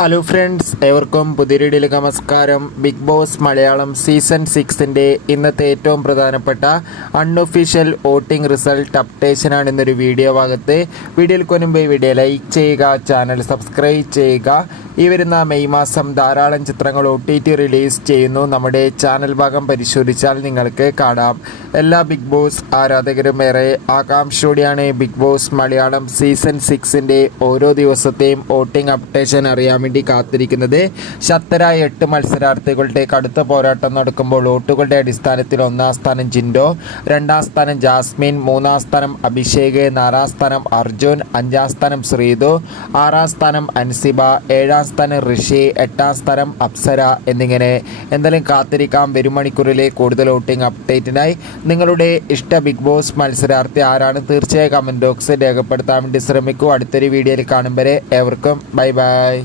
Hello friends, ഏവർക്കും പുതിയ വീഡിയോയിലേക്ക് നമസ്കാരം. ബിഗ് ബോസ് മലയാളം സീസൺ 6 ഇന്നത്തെ ഏറ്റവും പ്രധാനപ്പെട്ട അൺഒഫീഷ്യൽ വോട്ടിംഗ് റിസൾട്ട് അപ്ഡേഷനാണ് ഇന്നൊരു വീഡിയോ ഭാഗത്ത്. വീഡിയോയിൽ മുൻപ് വീഡിയോ ലൈക്ക് ചെയ്യുക, ചാനൽ സബ്സ്ക്രൈബ് ചെയ്യുക. ഈ വരുന്ന മെയ് മാസം ധാരാളം ചിത്രങ്ങൾ OTT റിലീസ് ചെയ്യുന്നു. നമ്മുടെ ചാനൽ ഭാഗം പരിശോധിച്ചാൽ നിങ്ങൾക്ക് കാണാം. എല്ലാ ബിഗ് ബോസ് ആരാധകരും ഏറെ ആകാംക്ഷയോടെയാണ് ബിഗ് ബോസ് മലയാളം സീസൺ 6 ഓരോ ദിവസത്തെയും വോട്ടിംഗ് അപ്ഡേഷൻ അറിയാൻ വേണ്ടി കാത്തിരിക്കുന്നത്. ശക്തരായ 8 മത്സരാർത്ഥികളുടെ കടുത്ത പോരാട്ടം നടക്കുമ്പോൾ വോട്ടുകളുടെ അടിസ്ഥാനത്തിൽ 1-ാം സ്ഥാനം ജിൻഡോ, 2-ാം സ്ഥാനം ജാസ്മിൻ, 3-ാം സ്ഥാനം അഭിഷേക്, 4-ാം സ്ഥാനം അർജുൻ, 5-ാം സ്ഥാനം ശ്രീതു, 6-ാം സ്ഥാനം അൻസിബ, 7-ാം സ്ഥാനം ഋഷി, 8-ാം സ്ഥാനം അപ്സര എന്നിങ്ങനെ. എന്തായാലും കാത്തിരിക്കാം വരും മണിക്കൂറിലെ കൂടുതൽ വോട്ടിംഗ് അപ്ഡേറ്റിനായി. നിങ്ങളുടെ ഇഷ്ട ബിഗ് ബോസ് മത്സരാർത്ഥി ആരാണ്? തീർച്ചയായും കമൻറ്റ് ബോക്സിൽ രേഖപ്പെടുത്താൻ വേണ്ടി ശ്രമിക്കൂ. അടുത്തൊരു വീഡിയോയിൽ കാണും വരെ ഏവർക്കും ബൈ ബൈ.